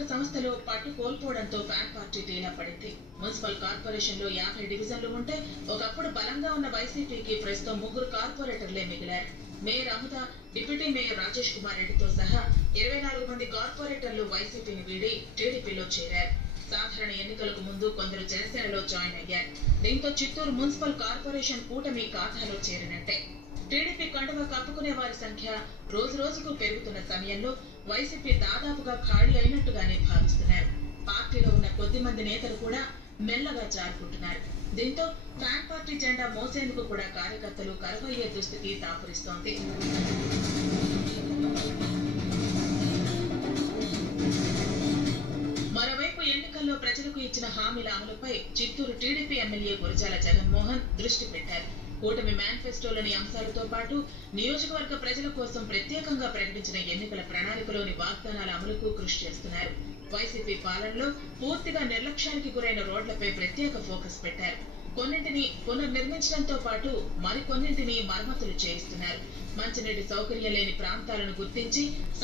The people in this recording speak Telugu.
పురపాలక సంస్థలో పట్టు కోల్పోవడంతో ఫ్యాన్ పార్టీ డీలా పడింది. మున్సిపల్ కార్పొరేషన్ లో 50 డివిజన్లు ఉంటే ఒకప్పుడు బలంగా ఉన్న వైసీపీకి ప్రస్తుతం 3 కార్పొరేటర్లే మిగిలారు. Mayor Amudha, deputy mayor Rajesh Kumar రెడ్డితో సహా 24 మంది కార్పొరేటర్లు వైసీపీని వీడి టీడీపీలో చేరారు. సాధారణ ఎన్నికలకు ముందు కొందరు జనసేనలో జాయిన్ అయ్యారు. దీంతో చిత్తూరు మున్సిపల్ కార్పొరేషన్ కూటమి ఖాతాలో చేరినట్టే. టీడీపీ కండువా కప్పుకునే వారి సంఖ్య రోజు రోజుకు పెరుగుతున్న సమయంలో వైసీపీ దాదాపుగా ఖాళీ అయినట్టుగానే భావిస్తున్నారు. పార్టీలో ఉన్న కొద్ది మంది నేతలు కూడా మెల్లగా జారుకుంటున్నారు. దీంతో ఫ్యాన్ పార్టీ జెండా మోసేందుకు కూడా కార్యకర్తలు కరువయ్యే దుస్థితి దాపురిస్తోంది. మరోవైపు ఎన్నికల్లో ప్రజలకు ఇచ్చిన హామీల అమలుపై చిత్తూరు టీడీపీ ఎమ్మెల్యే గురజాల జగన్మోహన్ దృష్టి పెట్టారు. కూటమి మేనిఫెస్టోలోని అంశాలతో పాటు నియోజకవర్గ ప్రజల కోసం ప్రత్యేకంగా ప్రకటించిన ఎన్నికల ప్రణాళికలోని వాగ్దానాల అమలుకు కృషి చేస్తున్నారు. వైసీపీ పాలనలో పూర్తిగా నిర్లక్ష్యానికి గురైన రోడ్లపై ప్రత్యేక ఫోకస్ పెట్టారు. కొన్నింటిని పునర్నిర్మించడంతో పాటు మరికొన్నింటిని మరమ్మతులు చేయిస్తున్నారు. మంచినీటి సౌకర్యం లేని ప్రాంతాలను గుర్తించి